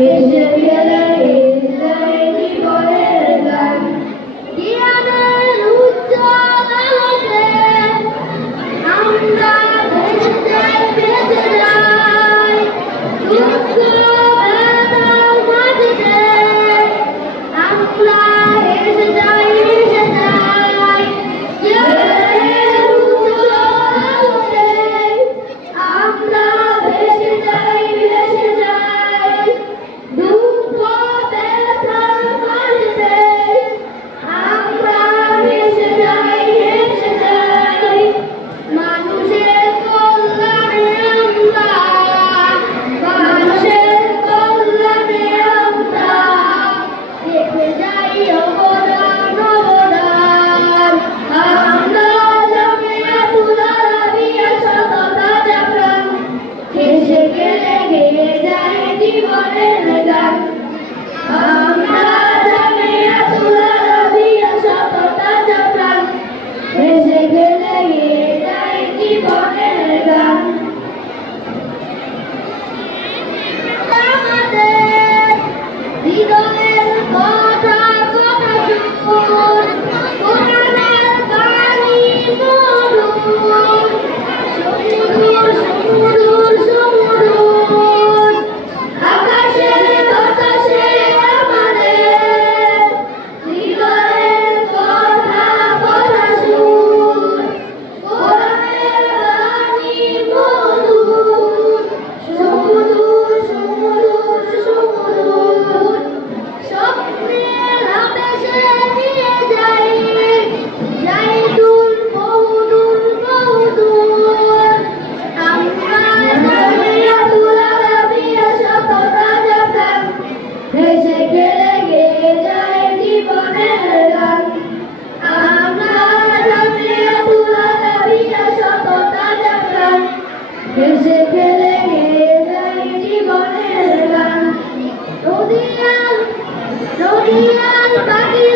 ভেসে গেলে হৃদয়ে জীবনের গান জ্ঞানের উজ্জ্বল আলোতে আমরা ভেসে যাই দুঃখ বেদনার মাঝে আমরা ভেসে যাই জ্ঞানের উজ্জ্বল আলোতে আমরা ভেসে যাই দুঃখ বেদনার মাঝে আমরা ভেসে যাই মানুষের কল্যাণে আমরা মানুষের কল্যাণে আমরা দেখে যাই অবদান অবদান আমরা জামিয়াতুল আরাবিয়া সততা জাফরান হেসে গেলে গেয়ে যায় জীবনের গান আমরা জামিয়াতুল আরাবিয়া সততা জাফরান হেসে গেলে গেয়ে যায় জীবনের গান আমাদের হৃদয়ের কথা কথা শুনুন কোরআনের বাণী মধুর সমুদূর সমুদূর সমুদূর আকাশে বাতাসে আমাদের হৃদয়ের কথা কথা শুনুন কোরআনের বাণী মধুর সমুদূর সমুদূর সমুদূর স্বপ্নের আবেশে নিয়ে যাই দূর বহুদূর বহুদূর আমরা জামিয়াতুল আরাবিয়া সততা জাফরান ভেসে গেলে গেয়ে যায় জীবনের গান আমরা জামিয়াতুল আরাবিয়া সততা জাফরান ভেসে গেলে গেয়ে যায় জীবনের গান নদিয়ার নদিয়ার বাড়ি